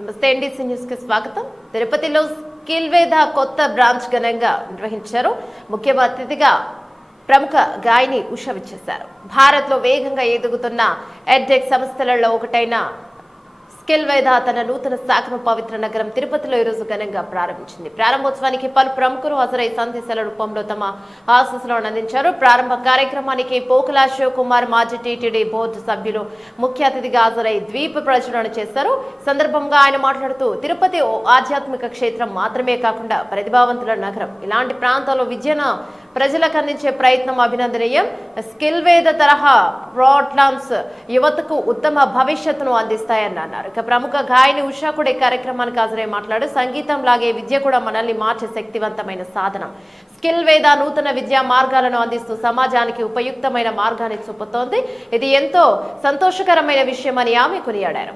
నమస్తే ఎన్డీసీ న్యూస్కి స్వాగతం. తిరుపతిలో స్కిల్ వేద కొత్త బ్రాంచ్ ఘనంగా నిర్వహించారు. ముఖ్య అతిథిగా ప్రముఖ గాయని ఉష విచ్చేశారు. భారత్లో వేగంగా ఎదుగుతున్న ఎడ్టెక్ సంస్థలలో ఒకటైన స్కిల్ తన నూతన శాఖను పవిత్ర నగరం తిరుపతిలో ఈరోజు ఘనంగా ప్రారంభించింది. ప్రారంభోత్సవానికి పలు ప్రముఖులు హాజరై సందేశాల రూపంలో తమ ఆశీస్సులను అందించారు. ప్రారంభ కార్యక్రమానికి పోకుల శివకుమార్ మాజీ టీటీడీ బోర్డు సభ్యులు ముఖ్య అతిథిగా హాజరై ద్వీప ప్రచురణ చేశారు. సందర్భంగా ఆయన మాట్లాడుతూ తిరుపతి ఓ ఆధ్యాత్మిక క్షేత్రం మాత్రమే కాకుండా ప్రతిభావంతుల నగరం. ఇలాంటి ప్రాంతాల్లో విద్యను ప్రజలకు అందించే ప్రయత్నం అభినందనీయం. స్కిల్ వేద తరహా ప్రోగ్రామ్స్ యువతకు ఉత్తమ భవిష్యత్తును అందిస్తాయని అన్నారు. ఇక ప్రముఖ గాయని ఉషా కూడా ఈ కార్యక్రమానికి హాజరై మాట్లాడు. సంగీతం లాగే విద్య కూడా మనల్ని మార్చే శక్తివంతమైన సాధనం. స్కిల్ వేద నూతన విద్యా మార్గాలను అందిస్తూ సమాజానికి ఉపయుక్తమైన మార్గాన్ని చూపుతోంది. ఇది ఎంతో సంతోషకరమైన విషయమని ఆమె కొనియాడారు.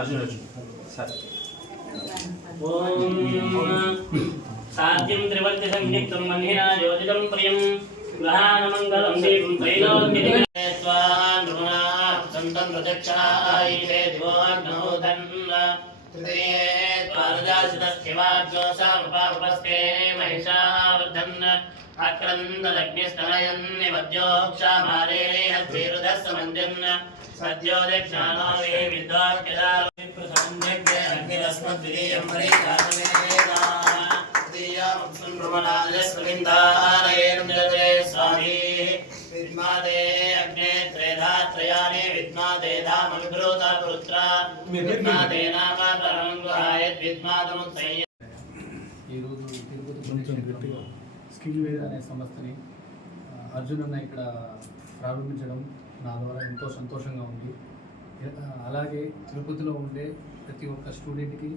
अर्जुन अर्जुन साध्यं त्रिवर्ति संयुक्तं मह्निराजोदितं प्रियं ग्रहाणमङ्गलं देवं त्रैलोक्यदिवे स्वाहा नृणाः सन्तं प्रत्यक्षायिते दिवोऽग्नोदन्न तृतीये द्वारदासितस्यवाद्योसामुपापस्ते महिषाः वृद्धन् आक्रन्ददग्निस्तनयन् निबद्योक्षामारेः हस्तिरुधः समञ्जन् सद्योदक्षाणो वे विद्वाक्यदा తృతీయాముక్తం త్రేధా త్రయాణి విద్మాదే ధామవిభ్రూత పుత్ర విద్మాదే ఈరోజు తిరుపతి కొంచెం గట్టిగా స్కిల్ వేద అనే సంస్థని అర్జున్ అన్న ఇక్కడ ప్రారంభించడం నా ద్వారా ఎంతో సంతోషంగా ఉంది. అలాగే తిరుపతిలో ఉండే ప్రతి ఒక్క స్టూడెంట్కి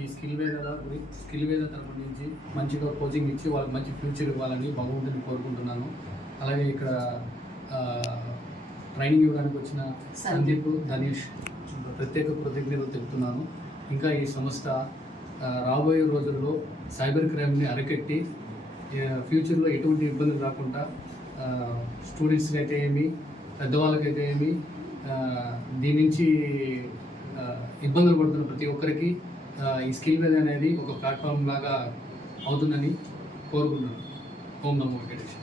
ఈ స్కిల్ వేదల స్కిల్ వేద తరపు నుంచి మంచిగా కోచింగ్ ఇచ్చి వాళ్ళకి మంచి ఫ్యూచర్ ఇవ్వాలని బాగుంటుందని కోరుకుంటున్నాను. అలాగే ఇక్కడ ట్రైనింగ్ ఇవ్వడానికి వచ్చిన సందీప్ ధనీష్ ప్రత్యేక కృతజ్ఞతలు తెలుపుతున్నాను. ఇంకా ఈ సంస్థ రాబోయే రోజుల్లో సైబర్ క్రైమ్ని అరికట్టి ఫ్యూచర్లో ఎటువంటి ఇబ్బందులు రాకుండా స్టూడెంట్స్కి అయితే ఏమి పెద్దవాళ్ళకైతే ఏమి దీని నుంచి ఇబ్బందులు పడుతున్న ప్రతి ఒక్కరికి ఈ స్కిల్ వేద అనేది ఒక ప్లాట్ఫామ్ లాగా అవుతుందని కోరుకుంటున్నాను. ఓం నమో వెంకటేశ్వర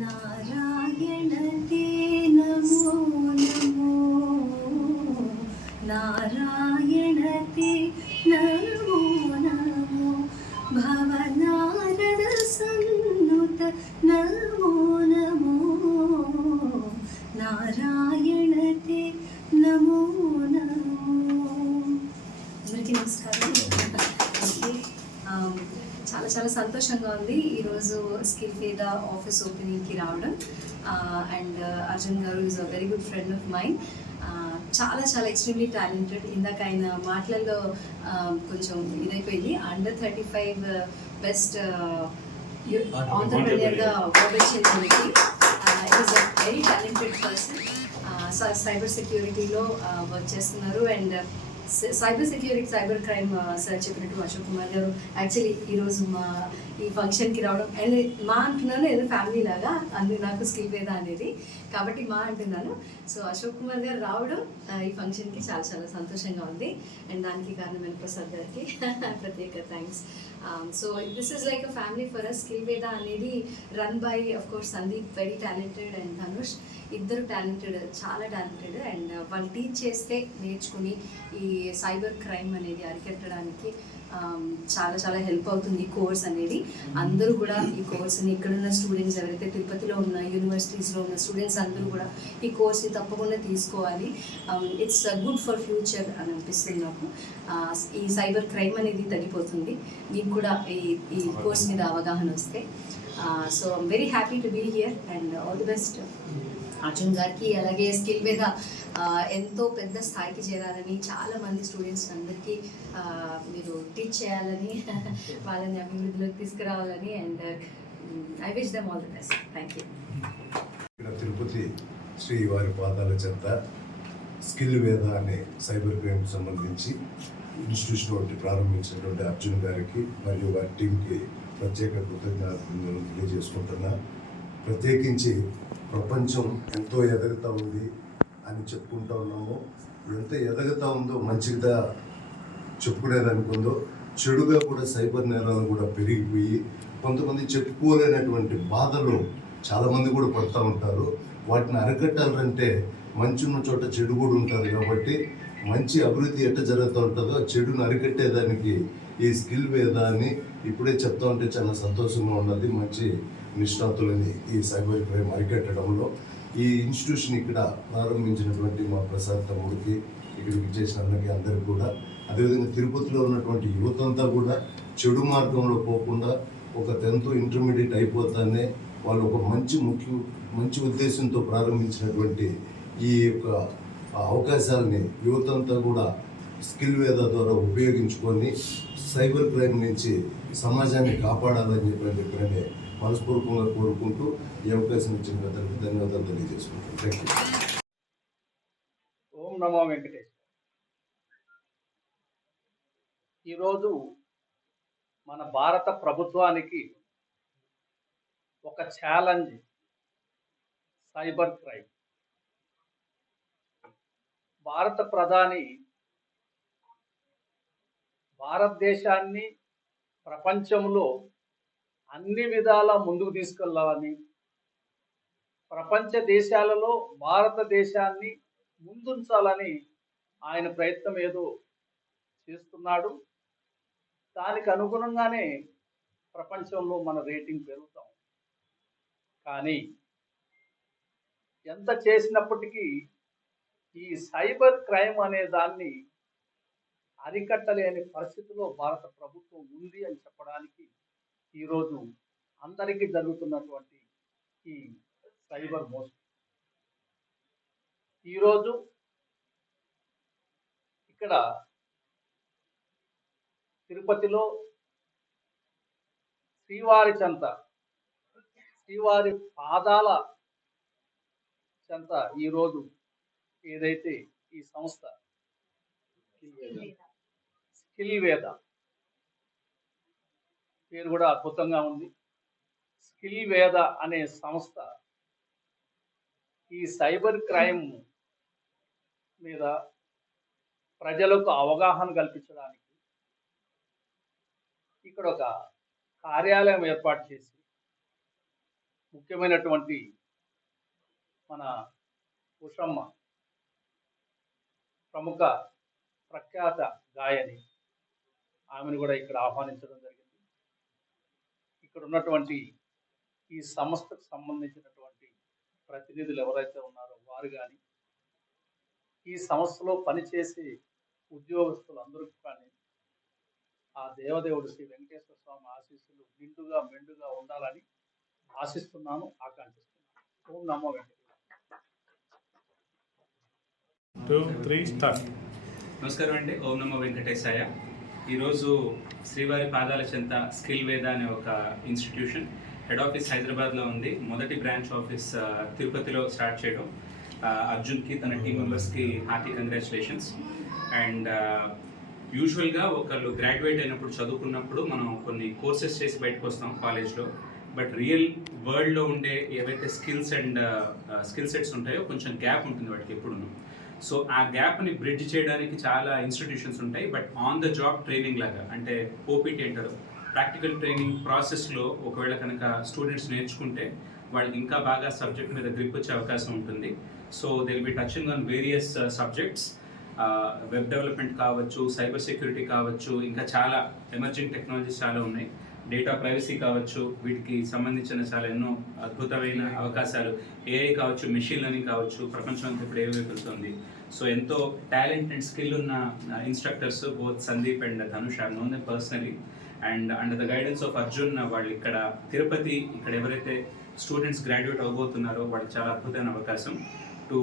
నారాయణ నమో నమో. నారాయణ చాలా చాలా సంతోషంగా ఉంది. ఈరోజు స్కిల్ మీద ఆఫీస్ ఓపెనింగ్కి రావడం. And Arjun garu is a very good friend of mine చాలా చాలా ఎక్స్ట్రీమ్లీ టాలెంటెడ్ ఇందాక ఆయన మాటలలో కొంచెం ఇదైపోయింది. Under thirty five best ఆంటర్ప్రెన్యూర్గా Open is a very talented person cyber సెక్యూరిటీలో work చేస్తున్నారు. And cyber security cyber crime sir చెప్పినట్టు అశోక్ కుమార్ గారు. యాక్చువల్లీ ఈరోజు మా ఈ ఫంక్షన్కి రావడం అండ్ మా అంటున్నాను ఏదో ఫ్యామిలీ లాగా అందు నాకు స్కిల్ వేద అనేది. కాబట్టి మా అంటున్నాను. సో అశోక్ కుమార్ గారు రావడం ఈ ఫంక్షన్కి చాలా చాలా సంతోషంగా ఉంది. అండ్ దానికి కారణమైన ప్రసాద్ గారికి ప్రత్యేక thanks so this is like a family for us Skill Veda అనేది run by of course Sandeep very talented and Dhanush ఇద్దరు టాలెంటెడ్ చాలా టాలెంటెడ్ అండ్ వాళ్ళు టీచ్ చేస్తే నేర్చుకుని ఈ సైబర్ క్రైమ్ అనేది అరికట్టడానికి చాలా చాలా హెల్ప్ అవుతుంది ఈ కోర్స్ అనేది. అందరూ కూడా ఈ కోర్స్ని ఇక్కడున్న స్టూడెంట్స్ ఎవరైతే తిరుపతిలో ఉన్న యూనివర్సిటీస్లో ఉన్న స్టూడెంట్స్ అందరూ కూడా ఈ కోర్స్ని తప్పకుండా తీసుకోవాలి. ఇట్స్ గుడ్ ఫర్ ఫ్యూచర్ అని అనిపిస్తుంది నాకు. ఈ సైబర్ క్రైమ్ అనేది తగ్గిపోతుంది. మీకు కూడా ఈ ఈ కోర్స్ మీద అవగాహన వస్తే. So I'm very happy to be here and all the best Arjun garu అలాగే స్కిల్ మీద ఆ, ఎంతో పెద్ద స్థాయికి చేరాలని చాలా మంది స్టూడెంట్స్ అందరికీ ఆ, మీరు టీచ్ చేయాలని వాళ్ళని అభివృద్ధిలోకి తీసుకురావాలని and I wish them all the best thank you Tirupati Shri వారి పాదాల చెంత స్కిల్ వేద అనే సైబర్ క్రైమ్ సంబంధించి ఇన్స్టిట్యూషన్ ఒకటి ప్రారంభించినటువంటి అర్జున్ గారికి మరియు వారి టీంకి ప్రత్యేక కృతజ్ఞతలు తెలియజేసుకుంటున్నా. ప్రత్యేకించి ప్రపంచం ఎంతో ఎదుగుతూ ఉంది అని చెప్పుకుంటూ ఉన్నాము. ఎంత ఎదుగుతూ ఉందో మంచిగా చెప్పుకునేదానికి ఉందో చెడుగా కూడా సైబర్ నేరాలు కూడా పెరిగిపోయి కొంతమంది చెప్పుకోలేనటువంటి బాధలు చాలామంది కూడా పడుతూ ఉంటారు. వాటిని అరికట్టాలంటే మంచి ఉన్న చోట చెడు కూడా ఉంటుంది కాబట్టి మంచి అభివృద్ధి ఎట్ట జరుగుతూ ఉంటుందో చెడును అరికట్టేదానికి ఈ స్కిల్ వేదాన్ని ఇప్పుడే చెప్తా ఉంటే చాలా సంతోషంగా ఉన్నది మంచి నిష్ణాతులని ఈ సైబర్ క్రైమ్ అరికట్టడంలో. ఈ ఇన్స్టిట్యూషన్ ఇక్కడ ప్రారంభించినటువంటి మా ప్రసాద్ తమ్ముడికి ఇక్కడికి చేసిన అందరికీ అందరికి కూడా. అదేవిధంగా తిరుపతిలో ఉన్నటువంటి యువత అంతా కూడా చెడు మార్గంలో పోకుండా ఒక టెన్త్ ఇంటర్మీడియట్ అయిపోతానే వాళ్ళు ఒక మంచి ముఖ్య మంచి ఉద్దేశంతో ప్రారంభించినటువంటి ఈ యొక్క అవకాశాలని యువత అంతా కూడా స్కిల్ వేద ద్వారా ఉపయోగించుకొని సైబర్ క్రైమ్ నుంచి సమాజాన్ని కాపాడాలని చెప్పి చెప్పిననే మనస్పూర్వకంగా కోరుకుంటూ ఈ అవకాశం ఇచ్చిన పెద్దలకు ధన్యవాదాలు తెలియజేసుకుంటాను థ్యాంక్ యూ ఓం నమో వెంకటేశ్వర ఈరోజు మన భారత ప్రభుత్వానికి ఒక ఛాలెంజ్ సైబర్ క్రైమ్ భారత ప్రధాని భారతదేశాన్ని ప్రపంచంలో అన్ని విధాల ముందుకు తీసుకెళ్ళాలని ప్రపంచ దేశాలలో భారతదేశాన్ని ముందుంచాలని ఆయన ప్రయత్నం ఏదో చేస్తున్నాడు. దానికి అనుగుణంగానే ప్రపంచంలో మన రేటింగ్ పెరుగుతాం కానీ ఎంత చేసినప్పటికీ ఈ సైబర్ క్రైమ్ అనే దాన్ని అరికట్టలేని పరిస్థితిలో భారత ప్రభుత్వం ఉంది అని చెప్పడానికి ఈరోజు అందరికీ జరుగుతున్నటువంటి ఈ సైబర్ మోసం. ఈరోజు ఇక్కడ తిరుపతిలో శ్రీవారి చెంత శ్రీవారి పాదాల చెంత ఈరోజు ఏదైతే ఈ సంస్థ స్కిల్ వేద. పేరు కూడా అద్భుతంగా ఉంది. స్కిల్ వేద అనే సంస్థ ఈ సైబర్ క్రైమ్ మీద ప్రజలకు అవగాహన కల్పించడానికి ఇక్కడ ఒక కార్యాలయం ఏర్పాటు చేసి ముఖ్యమైనటువంటి మన ఉషమ్మ ప్రముఖ ప్రఖ్యాత గాయని ఆమెను కూడా ఇక్కడ ఆహ్వానించడం జరిగింది. ఇక్కడ ఉన్నటువంటి ఈ సంస్థకు సంబంధించినటువంటి ప్రతినిధులు ఎవరైతే ఉన్నారో వారు కానీ ఈ సంస్థలో పనిచేసే ఉద్యోగస్తులు అందరికీ కానీ ఆ దేవదేవుడు శ్రీ వెంకటేశ్వర స్వామి ఆశీస్సులు నిండుగా మెండుగా ఉండాలని ఆశిస్తున్నాను ఆకాంక్షిస్తున్నాను. ఓం నమో వెంకటేశ్వర నమస్కారం అండి. ఓం నమో వెంకటేశాయ. ఈరోజు శ్రీవారి పాదాల చెంత స్కిల్ వేద అనే ఒక ఇన్స్టిట్యూషన్. హెడ్ ఆఫీస్ హైదరాబాద్లో ఉంది. మొదటి బ్రాంచ్ ఆఫీస్ తిరుపతిలో స్టార్ట్ చేయడం. అర్జున్కి తన టీం మెంబర్స్కి హార్టీ కంగ్రాచులేషన్స్. అండ్ యూజువల్గా ఒకళ్ళు గ్రాడ్యుయేట్ అయినప్పుడు చదువుకున్నప్పుడు మనం కొన్ని కోర్సెస్ చేసి బయటకు వస్తాం కాలేజ్లో. బట్ రియల్ వరల్డ్లో ఉండే ఏవైతే స్కిల్స్ అండ్ స్కిల్ సెట్స్ ఉంటాయో కొంచెం గ్యాప్ ఉంటుంది వాటికి ఎప్పుడూ సో ఆ గ్యాప్ని బ్రిడ్జ్ చేయడానికి చాలా ఇన్స్టిట్యూషన్స్ ఉంటాయి but on the job training లాగా అంటే ఓపీటీ అంటారు. ప్రాక్టికల్ ట్రైనింగ్ ప్రాసెస్లో ఒకవేళ కనుక స్టూడెంట్స్ నేర్చుకుంటే వాళ్ళకి ఇంకా బాగా సబ్జెక్ట్ మీద గ్రిప్ వచ్చే అవకాశం ఉంటుంది. So they'll be touching on various subjects. Web development కావచ్చు సైబర్ సెక్యూరిటీ కావచ్చు ఇంకా చాలా ఎమర్జింగ్ టెక్నాలజీస్ చాలా ఉన్నాయి. డేటా ప్రైవసీ కావచ్చు వీటికి సంబంధించిన చాలా ఎన్నో అద్భుతమైన అవకాశాలు. ఏఐ కావచ్చు మెషిన్ లెర్నింగ్ కావచ్చు ప్రపంచం అంతా ఇప్పుడు ఏవే వెళ్తుంది. సో ఎంతో టాలెంట్ అండ్ స్కిల్ ఉన్న instructors both Sandeep and Dhanush I know personally and under the guidance of Arjun వాళ్ళు ఇక్కడ తిరుపతి ఇక్కడ ఎవరైతే స్టూడెంట్స్ గ్రాడ్యుయేట్ అవబోతున్నారో వాళ్ళకి చాలా అద్భుతమైన అవకాశం. To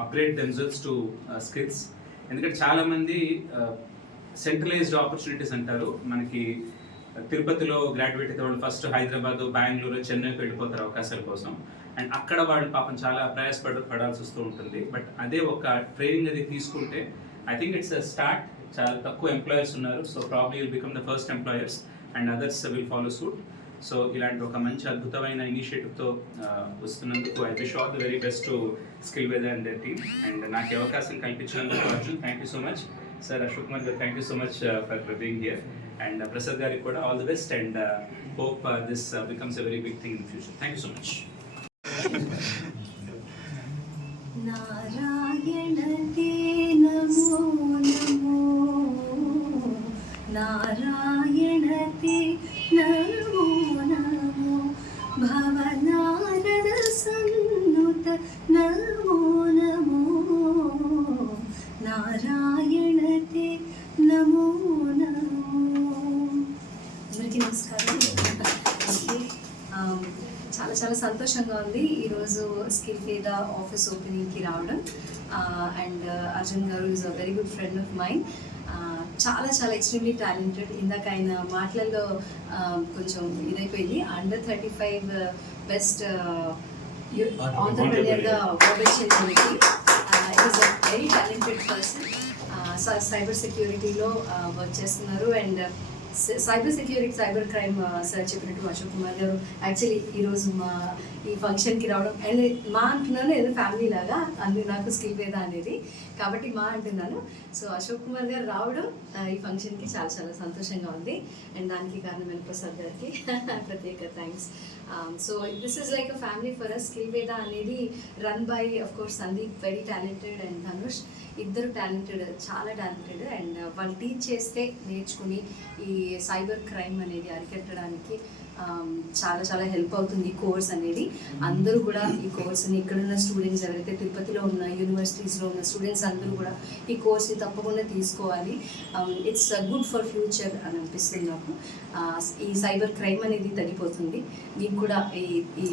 upgrade themselves to skills ఎందుకంటే చాలామంది సెంట్రలైజ్డ్ ఆపర్చునిటీస్ అంటారు. మనకి తిరుపతిలో గ్రాడ్యుయేట్ అయితే వాళ్ళు ఫస్ట్ హైదరాబాద్ బెంగళూరు చెన్నైకి వెళ్ళిపోతారు అవకాశాల కోసం. అండ్ అక్కడ వాళ్ళు పాపం చాలా ప్రయాసపడ పడాల్సి వస్తూ ఉంటుంది. బట్ అదే ఒక ట్రైనింగ్ అది తీసుకుంటే I think it's a start చాలా తక్కువ ఎంప్లాయర్స్ ఉన్నారు. So probably will become the first employers and others will follow suit so ఇలాంటి ఒక మంచి అద్భుతమైన ఇనిషియేటివ్తో వస్తున్నందుకు I wish all the very best to Skill Veda and their team. And నాకు అవకాశం కల్పించినందుకు Arjun thank you so much sir Ashok Kumar garu thank you so much for being here and Prasad garu కూడా all the best and hope this becomes a very big thing in future thank you so much Narayana Namo Namo Narayana office ఓపెనింగ్కి రావడం. And Arjun garu is a very good friend of mine చాలా చాలా extremely talented ఇందాక ఆయన మాటలలో కొంచెం ఇదైపోయింది. Under thirty five best ఆంటర్ప్రెన్యూర్గా Open is a very talented person cyber సెక్యూరిటీలో work చేస్తున్నారు. And cyber security cyber crime sir చెప్పినట్టు అశోక్ కుమార్ గారు. యాక్చువల్లీ ఈరోజు మా ఈ ఫంక్షన్కి రావడం అండ్ మా అంటున్నాను ఏదో ఫ్యామిలీ లాగా అందు నాకు స్కిల్ వేద అనేది. కాబట్టి మా అంటున్నాను. సో అశోక్ కుమార్ గారు రావడం ఈ ఫంక్షన్కి చాలా చాలా సంతోషంగా ఉంది. అండ్ దానికి కారణమైన ప్రసాద్ గారికి ప్రత్యేక thanks so this is like a family for us Skill Veda అనేది run by of course Sandeep very talented and Dhanush ఇద్దరు టాలెంటెడ్ చాలా టాలెంటెడ్ అండ్ వాళ్ళు టీచ్ చేస్తే నేర్చుకుని ఈ సైబర్ క్రైమ్ అనేది అరికట్టడానికి చాలా చాలా హెల్ప్ అవుతుంది ఈ కోర్స్ అనేది. అందరూ కూడా ఈ కోర్స్ని ఇక్కడున్న స్టూడెంట్స్ ఎవరైతే తిరుపతిలో ఉన్న యూనివర్సిటీస్లో ఉన్న స్టూడెంట్స్ అందరూ కూడా ఈ కోర్స్ని తప్పకుండా తీసుకోవాలి. ఇట్స్ గుడ్ ఫర్ ఫ్యూచర్ అని అనిపిస్తుంది నాకు. ఈ సైబర్ క్రైమ్ అనేది తగ్గిపోతుంది. మీకు కూడా ఈ